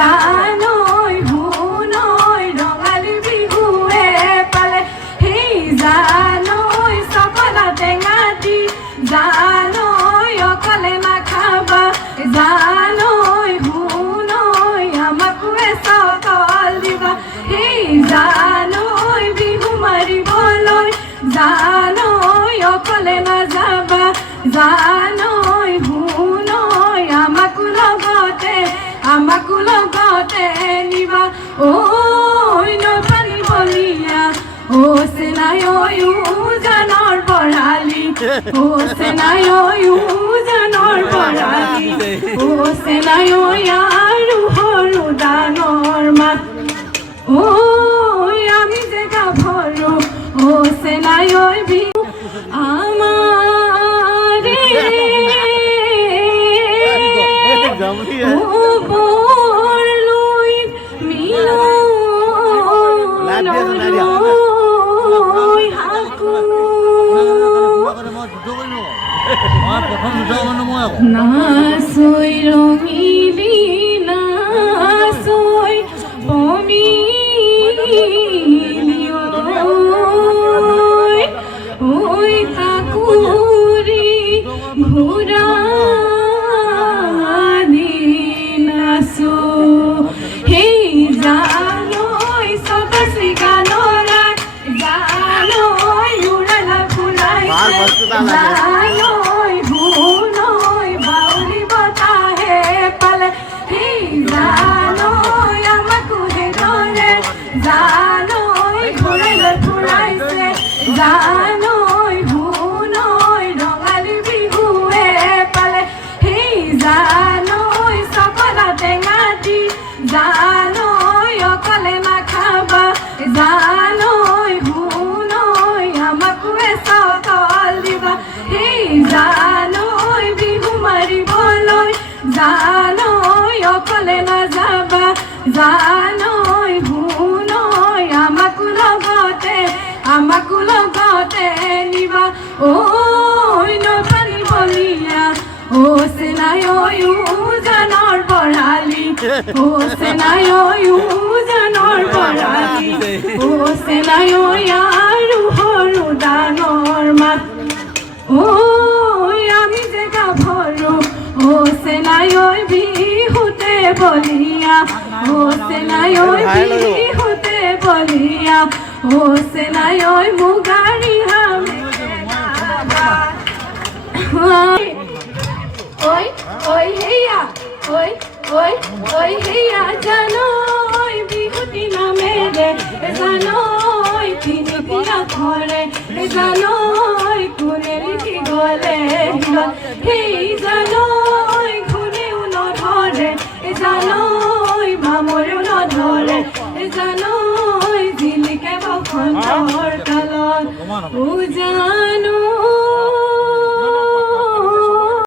জানৈ হুনৈ ৰঙালী বিহুৱে পালে সেই জানৈ চকলা টেঙা দি জানৈ অকলে নাখাবা জানৈ হুনৈ আমাকো চকল দিবা সেই জানৈ বিহু মাৰিবলৈ জানৈ অকলে নাযাবা জানৈ হুনৈ আমাকো লগতে নিবা ঐ নৈ পানী বলিয়া ও চেনাই উজানৰ বৰালি ও চেনাই উজানৰ বৰালি ও চেনাই আৰু সৰু ডাঙৰ মা ঐ আমি যে গাভৰু ও চেনাই বিহু আমাৰে নাচৈ ৰঙিলি নাচৈ পমিলি ঐ কাকুৰি ঘূৰা দি নাচো সেই জানৈ চবচি গানৰা জানৈ উৰালা ফুলাইছে জানৈ হুনৈ বাউলি বতাহে পালে সেই জানৈ আমাকো হেদৰে জানৈ ঘূৰাই ফুৰাইছে জানৈ হুনৈ ৰঙালী বিহুৱে পালে সেই জানৈ চকলা টেঙা দি জানৈ অকলে নাখাবা জানৈ হুনৈ আমাকো চকল দিবা সেই জানৈ বিহু মাৰিবলৈ জানৈ অকলে নাযাবা জানৈ হুনৈ আমাকো লগতে নিবা ঐ নৈ পানী বলিয়া ও চেনাই উজানৰ বৰালি ও চেনাই উজানৰ বৰালি ও চেনাই আৰু সৰু ডাঙৰ মা ঐ আমি যে গাভৰু ও চেনাই বিহুতে বলিয়া ও চেনাই বিহুতে বলিয়া ও চেনাই মুগাৰী ঐ হেয়া ঐ হেয়া জানৈ বিহুতি নামেৰে জানৈ তিনিপিয়া ঘৰে জানৈ কোনে লিখি গলে সেই জানৈ কোনেও নধৰে জানৈ মামৰেও নধৰে জানৈ জিলিকে বসন্তৰ কালত জানৈ